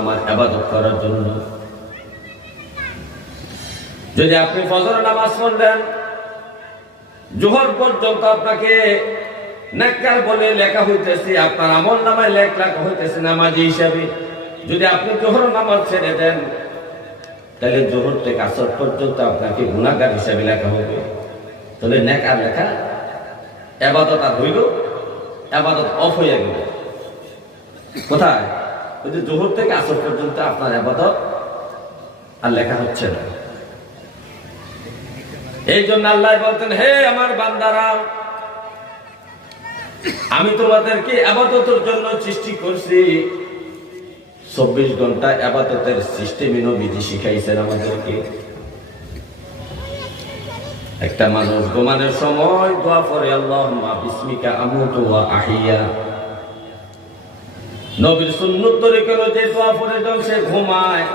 আমার ইবাদত করার জন্য। যদি আপনি ফজর নামাজ পড়লেন, জোহর পর্যন্ত আপনাকে নেককার বলে লেখা হইতেছে, আপনার আমল নামায় লেখা হইতেছে নামাজি হিসাবে। যদি আপনি জোহর নামাজ ছেড়ে দেন, তাহলে জোহর থেকে আসর পর্যন্ত আপনাকে গুনাহগার হিসাবে লেখা হবে। তাহলে নেককার লেখা ইবাদত আর হইল, ইবাদত অফ হয়ে গেল। কোথায়? ওই যে জোহর থেকে আসর পর্যন্ত আপনার ইবাদত আর লেখা হচ্ছে না। এই জন্য আল্লাহ বলতেন, হে আমার বান্দারা, আমি তোমাদেরকে ইবাদতের জন্য সৃষ্টি করছি। 24 ঘন্টা ইবাদতের সিস্টেমে নবীজি শিখাইছেন আমাদেরকে। একটা মানুষ ঘুমানোর সময় দোয়া করে, আল্লাহুম্মা বিসমিকা আমুতু ওয়া আহইয়া। নবীর সুন্নত তরিকার যে দোয়া পড়ে যখন সে ঘুমায়,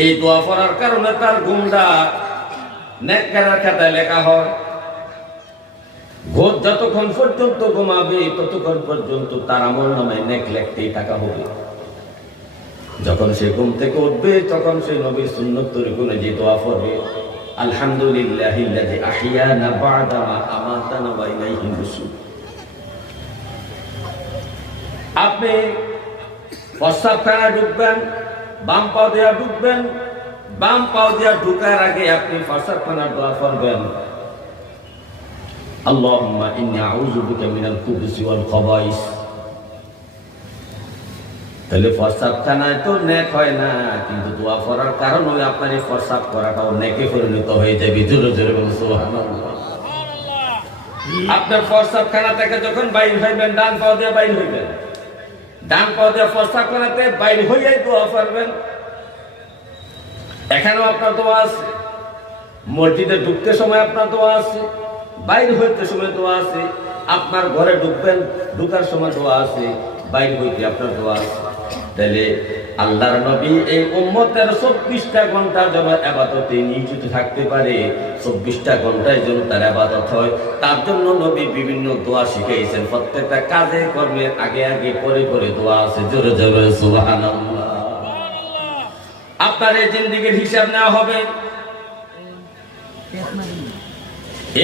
এই দোয়া পড়ার কারণে তার ঘুমটা নেককারের খাতায় লেখা হয়। যতক্ষণ পর্যন্ত ঘুমাবে ততক্ষণ পর্যন্ত তার আমলনামায় নেক লিখতেই থাকা হবে। যখন সে ঘুম থেকে উঠবে তখন সে নবীর সুন্নত তরিকা অনুযায়ী দোয়া পড়বে, আলহামদুলিল্লাহিল্লাযী আহইয়ানা বা'দা মা আমাতানা ওয়া ইলাইহিন নুশুর। আপনি প্রস্রাবখানায় ঢুকবেন, বাম পা দিয়ে ঢুকবেন, বাম পা দিয়ে ঢুকার আগে আপনি প্রস্রাবখানার দোয়া পড়বেন, আল্লাহুম্মা ইন্নী আউযু বিকা মিনাল খুবুসি ওয়াল খাবাইস। তাহলে প্রস্রাবখানায় তো নেক হয় না, কিন্তু দোয়া পড়ার কারণে আপনার এই প্রস্রাব করাটাও নেকে পরিণত হয়ে যাবে। জোরে জোরে বলুন সুবহানাল্লাহ। আপনার প্রস্রাবখানা থেকে যখন বাইর হইবেন, ডান পা দিয়ে বাইর হইবেন, ডান পা দিয়ে প্রস্রাবখানাতে বাইর হইয়াই দোয়া পড়বেন। এখানেও আপনার দোয়া আছে, মসজিদে ঢুকতে সময় আপনার দোয়া আছে, বাইর হইতে সময় দোয়া আছে, আপনার ঘরে ঢুকবেন ঢুকার সময় দোয়া আছে, বাইর হইতে আপনার দোয়া আছে। তাহলে আল্লাহর নবী এই উম্মতের 24টা ঘন্টা যেন ইবাদতে নিয়োজিত থাকতে পারে, 24টা ঘন্টায় যেন তার ইবাদত হয়, তার জন্য নবী বিভিন্ন দোয়া শিখাইছেন। প্রত্যেকটা কাজে কর্মের আগে আগে পরে পরে দোয়া আছে। জোরে জোরে সুবহানাল্লাহ। আপনার এই জিন্দেগীর হিসাব নেওয়া হবে।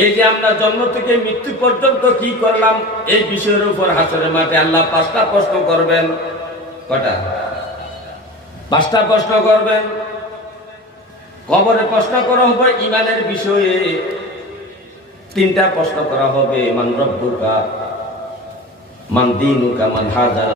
এই যে আমরা জন্ম থেকে মৃত্যু পর্যন্ত কি করলাম, এই বিষয়ের উপর হাসরের মাঠে আল্লাহ 5টা প্রশ্ন করবেন। কটা? 5টা প্রশ্ন করবেন। কবরে প্রশ্ন করা হবে ঈমানের বিষয়ে, 3টা প্রশ্ন করা হবে, মান রব্বুকা, মান দীনুকা, মান হাযা।